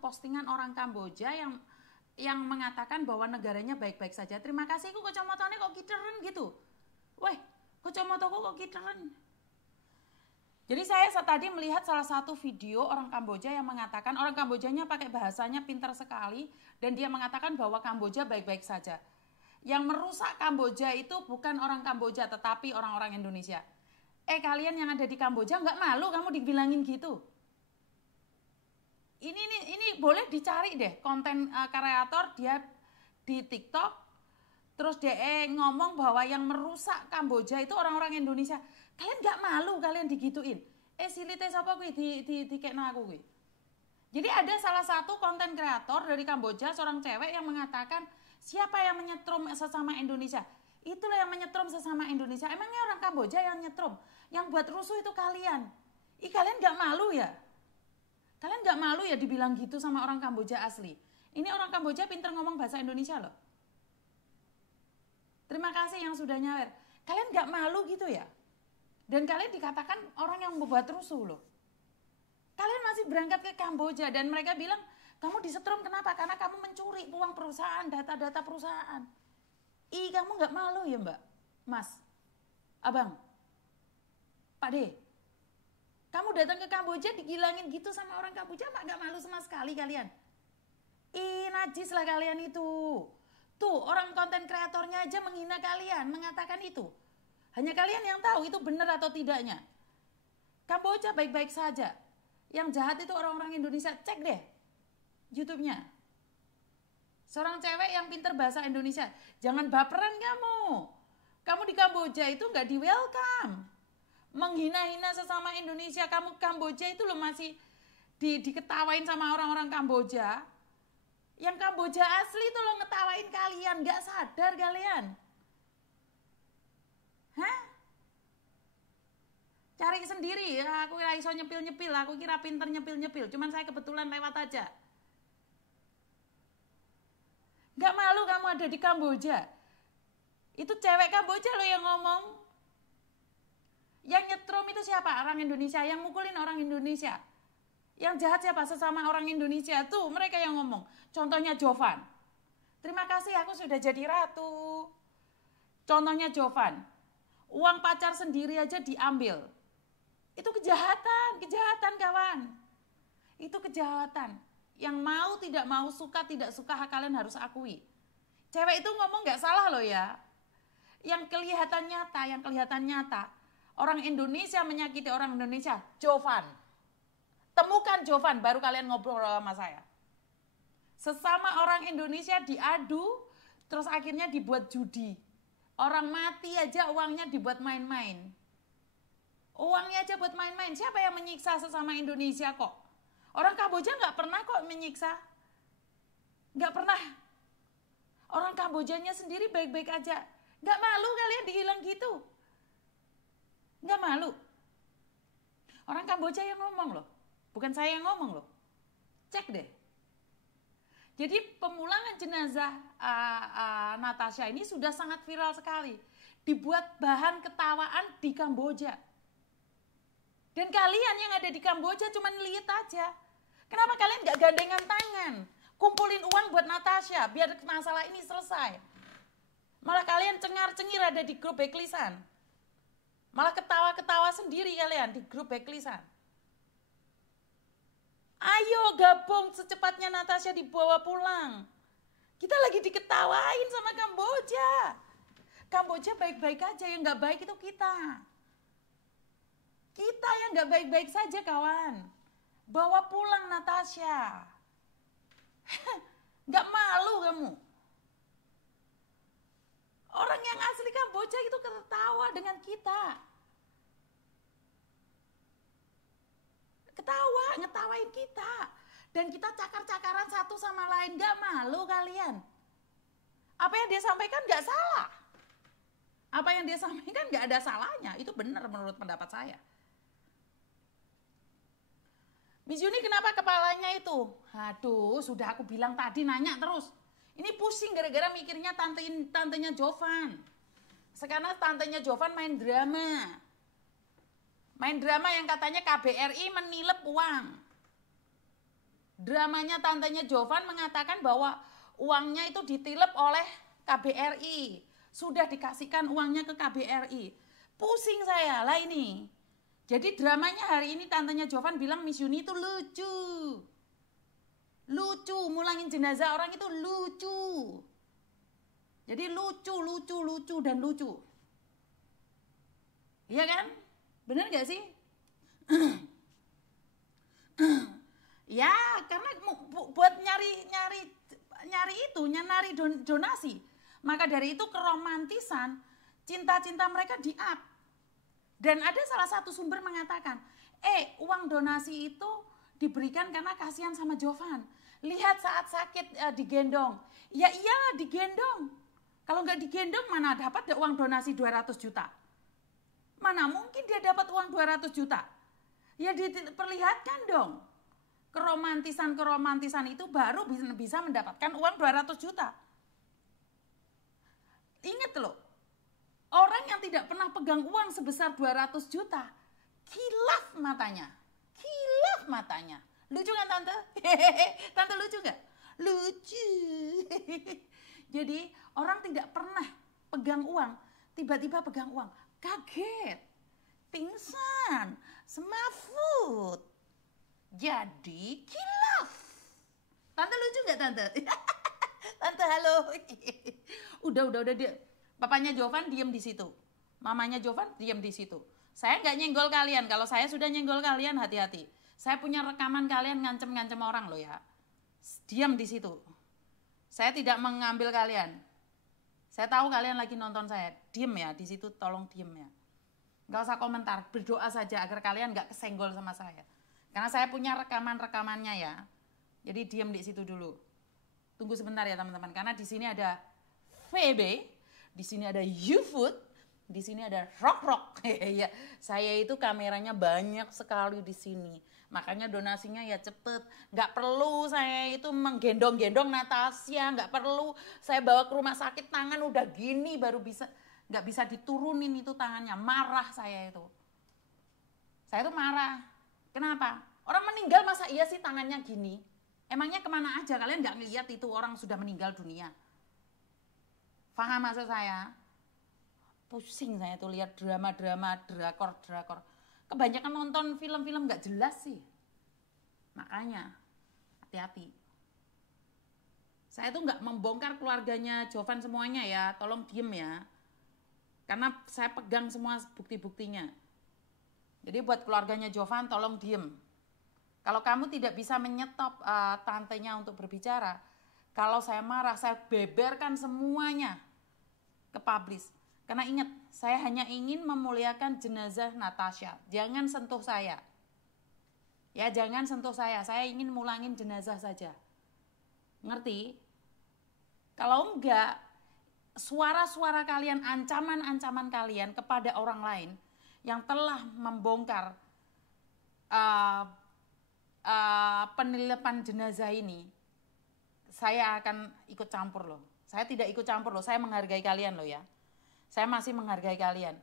postingan orang Kamboja yang mengatakan bahwa negaranya baik-baik saja. Terima kasih, kok kacamotanya kok kiteren gitu. Weh, kacamataku kok kiteren. Jadi saya tadi melihat salah satu video orang Kamboja yang mengatakan, orang Kambojanya pakai bahasanya pintar sekali, dan dia mengatakan bahwa Kamboja baik-baik saja. Yang merusak Kamboja itu bukan orang Kamboja, tetapi orang-orang Indonesia. Kalian yang ada di Kamboja nggak malu kamu dibilangin gitu? Ini boleh dicari deh, konten kreator dia di TikTok, terus dia ngomong bahwa yang merusak Kamboja itu orang-orang Indonesia. Kalian nggak malu kalian digituin? Silite sapa kuwi dikekno aku kuwi. Jadi ada salah satu konten kreator dari Kamboja, seorang cewek yang mengatakan, siapa yang menyetrum sesama Indonesia? Itulah yang menyetrum sesama Indonesia. Emangnya orang Kamboja yang nyetrum? Yang buat rusuh itu kalian. Kalian nggak malu ya? Kalian nggak malu ya dibilang gitu sama orang Kamboja asli? Ini orang Kamboja pintar ngomong bahasa Indonesia loh. Terima kasih yang sudah nyawer. Kalian nggak malu gitu ya? Dan kalian dikatakan orang yang membuat rusuh loh. Kalian masih berangkat ke Kamboja dan mereka bilang, kamu disetrum kenapa? Karena kamu mencuri uang perusahaan, data-data perusahaan. Kamu nggak malu ya Mbak? Mas? Abang? Pak D? Kamu datang ke Kamboja digilangin gitu sama orang Kamboja, nggak malu sama sekali kalian? Najis lah kalian itu. Tuh, orang konten kreatornya aja menghina kalian, mengatakan itu. Hanya kalian yang tahu itu benar atau tidaknya. Kamboja baik-baik saja. Yang jahat itu orang-orang Indonesia. Cek deh YouTube-nya. Seorang cewek yang pintar bahasa Indonesia. Jangan baperan kamu. Kamu di Kamboja itu nggak di welcome. Menghina-hina sesama Indonesia. Kamu Kamboja itu lo masih diketawain sama orang-orang Kamboja. Yang Kamboja asli itu lo ngetawain kalian. Nggak sadar kalian. Hah? Cari sendiri, aku kira iso nyepil-nyepil, aku kira pinter nyepil-nyepil, cuman saya kebetulan lewat aja. Gak malu kamu ada di Kamboja? Itu cewek Kamboja lo yang ngomong. Yang nyetrum itu siapa? Orang Indonesia, yang mukulin orang Indonesia. Yang jahat siapa? Sesama orang Indonesia, tuh mereka yang ngomong. Contohnya Jovan. Terima kasih, aku sudah jadi ratu. Contohnya Jovan. Uang pacar sendiri aja diambil. Itu kejahatan kawan. Itu kejahatan. Yang mau tidak mau, suka tidak suka, kalian harus akui. Cewek itu ngomong gak salah loh ya. Yang kelihatan nyata. Orang Indonesia menyakiti orang Indonesia, Jovan. Temukan Jovan, baru kalian ngobrol sama saya. Sesama orang Indonesia diadu, terus akhirnya dibuat judi. Orang mati aja uangnya dibuat main-main. Uangnya aja buat main-main. Siapa yang menyiksa sesama Indonesia kok? Orang Kamboja nggak pernah kok menyiksa. Nggak pernah. Orang Kambojanya sendiri baik-baik aja. Nggak malu kalian dihilang gitu. Nggak malu. Orang Kamboja yang ngomong loh. Bukan saya yang ngomong loh. Cek deh. Jadi pemulangan jenazah Natasha ini sudah sangat viral sekali. Dibuat bahan ketawaan di Kamboja. Dan kalian yang ada di Kamboja cuma lihat aja. Kenapa kalian gak gandengan tangan? Kumpulin uang buat Natasha biar masalah ini selesai. Malah kalian cengar-cengir ada di grup Backlisan. Malah ketawa-ketawa sendiri kalian di grup Backlisan. Ayo gabung secepatnya Natasha dibawa pulang. Kita lagi diketawain sama Kamboja. Kamboja baik-baik aja, yang gak baik itu kita. Kita yang gak baik-baik saja kawan. Bawa pulang Natasha. Gak malu kamu. Orang yang asli Kamboja itu ketawa dengan kita. Ketawa, ngetawain kita. Dan kita cakar-cakaran satu sama lain. Gak malu kalian. Apa yang dia sampaikan gak salah. Apa yang dia sampaikan gak ada salahnya. Itu benar menurut pendapat saya. Miss Yuni kenapa kepalanya itu? Aduh, sudah aku bilang tadi nanya terus. Ini pusing gara-gara mikirnya tantenya Jovan. Sekarang tantenya Jovan main drama. Main drama yang katanya KBRI menilep uang. Dramanya tantenya Jovan mengatakan bahwa uangnya itu ditilep oleh KBRI. Sudah dikasihkan uangnya ke KBRI. Pusing saya lah ini. Jadi dramanya hari ini tantenya Jovan bilang Miss Yuni itu lucu. Lucu, mulangin jenazah orang itu lucu. Jadi lucu dan lucu. Iya kan? Bener gak sih? Ya, karena buat nyari donasi. Maka dari itu keromantisan, cinta-cinta mereka di-up. Dan ada salah satu sumber mengatakan, uang donasi itu diberikan karena kasihan sama Jovan. Lihat saat sakit digendong. Ya iyalah digendong. Kalau nggak digendong mana dapat uang donasi 200 juta. Mana mungkin dia dapat uang 200 juta. Ya diperlihatkan dong. Keromantisan itu baru bisa mendapatkan uang 200 juta. Ingat loh, orang yang tidak pernah pegang uang sebesar 200 juta, kilaf matanya. Lucu kan Tante? Tante lucu nggak? Lucu. Jadi orang tidak pernah pegang uang, tiba-tiba pegang uang, kaget, pingsan, semaput. Jadi kilaf. Tante lucu nggak Tante? Tante halo. Udah dia. Papanya Jovan diem di situ. Mamanya Jovan diem di situ. Saya nggak nyenggol kalian. Kalau saya sudah nyenggol kalian hati-hati. Saya punya rekaman kalian ngancem-ngancem orang loh ya. Diam di situ. Saya tidak mengambil kalian. Saya tahu kalian lagi nonton saya. Diem ya di situ, tolong diem ya. Nggak usah komentar, berdoa saja agar kalian nggak kesenggol sama saya. Karena saya punya rekamannya ya. Jadi diem di situ dulu. Tunggu sebentar ya teman-teman, karena di sini ada VB, di sini ada YouFood, di sini ada Rock. Ya, saya itu kameranya banyak sekali di sini. Makanya donasinya ya cepet. Nggak perlu saya itu menggendong-gendong Natasha, nggak perlu saya bawa ke rumah sakit tangan udah gini baru bisa, nggak bisa diturunin itu tangannya. Marah saya itu. Saya itu marah. Kenapa? Orang meninggal masa iya sih tangannya gini? Emangnya kemana aja? Kalian nggak ngeliat itu orang sudah meninggal dunia? Paham maksud saya? Pusing saya tuh lihat drama-drama, drakor. Kebanyakan nonton film-film nggak jelas sih. Makanya hati-hati. Saya tuh nggak membongkar keluarganya Jovan semuanya ya, tolong diem ya. Karena saya pegang semua bukti-buktinya. Jadi buat keluarganya Jovan tolong diem. Kalau kamu tidak bisa menyetop tantenya untuk berbicara, kalau saya marah, saya beberkan semuanya ke publish. Karena ingat, saya hanya ingin memuliakan jenazah Natasha. Jangan sentuh saya. Ya, jangan sentuh saya. Saya ingin mulangin jenazah saja. Ngerti? Kalau enggak, suara-suara kalian, ancaman-ancaman kalian kepada orang lain yang telah membongkar penilipan jenazah ini, saya akan ikut campur loh. Saya tidak ikut campur loh, saya menghargai kalian loh ya. Saya masih menghargai kalian.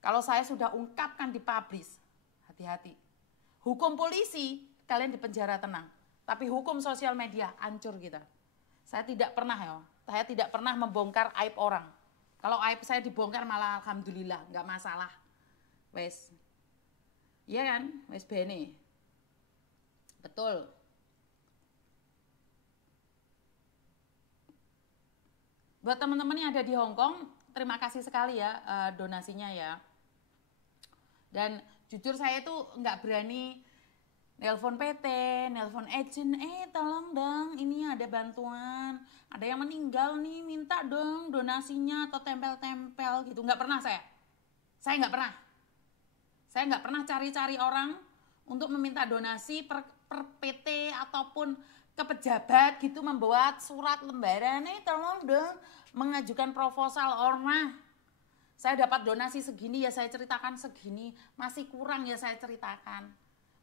Kalau saya sudah ungkapkan di publish, hati-hati. Hukum polisi, kalian di penjara tenang. Tapi hukum sosial media, hancur kita. Saya tidak pernah ya, saya tidak pernah membongkar aib orang. Kalau aib saya dibongkar malah alhamdulillah, nggak masalah. Wes, iya kan? Wes bene. Betul. Buat teman-teman yang ada di Hong Kong, terima kasih sekali ya donasinya ya. Dan jujur saya tuh nggak berani nelpon PT, nelpon agent, tolong dong ini ada bantuan, ada yang meninggal nih, minta dong donasinya atau tempel-tempel gitu. Nggak pernah saya nggak pernah. Saya nggak pernah cari-cari orang untuk meminta donasi per PT ataupun ke pejabat gitu, membuat surat lembaran, tolong dong mengajukan proposal ormas. Saya dapat donasi segini ya saya ceritakan segini, masih kurang ya saya ceritakan.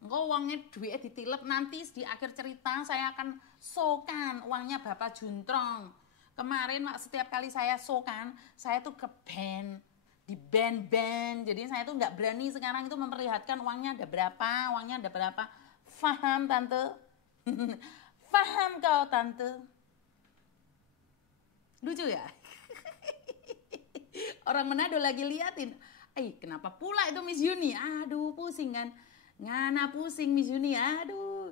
Engkau uangnya duitnya ditilep, nanti di akhir cerita saya akan sokan uangnya Bapak Juntrong. Kemarin setiap kali saya sokan, saya tuh ke band, di band. Jadi saya tuh nggak berani sekarang itu memperlihatkan uangnya ada berapa. Paham Tante? Paham kau tante? Lucu ya? Orang Manado lagi liatin. Kenapa pula itu Miss Yuni? Aduh, pusing kan? Ngana pusing Miss Yuni. Aduh,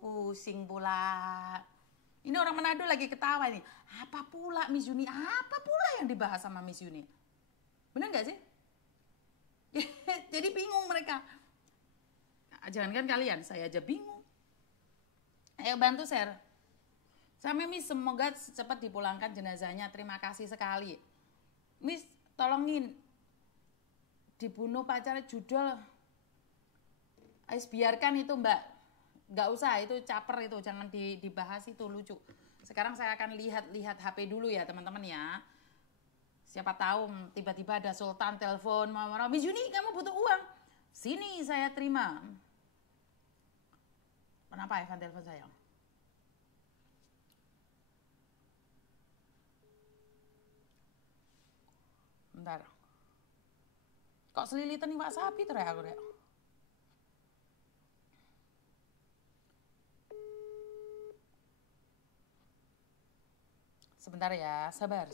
pusing pula. Ini orang Manado lagi ketawa nih. Apa pula Miss Yuni? Apa pula yang dibahas sama Miss Yuni? Bener gak sih? Jadi bingung mereka. Jangankan kalian, saya aja bingung. Ayo bantu share. Sama Miss, semoga cepat dipulangkan jenazahnya. Terima kasih sekali. Miss, tolongin. Dibunuh pacar judul. Ais biarkan itu mbak. Gak usah, itu caper itu. Jangan dibahas itu, lucu. Sekarang saya akan lihat HP dulu ya teman-teman ya. Siapa tahu tiba-tiba ada Sultan telepon. Miss Yuni, kamu butuh uang. Sini saya terima. Kenapa Evan telepon saya? Bentar. Kok selilitan nih Pak Sapi terus aku deh. Sebentar ya, sabar.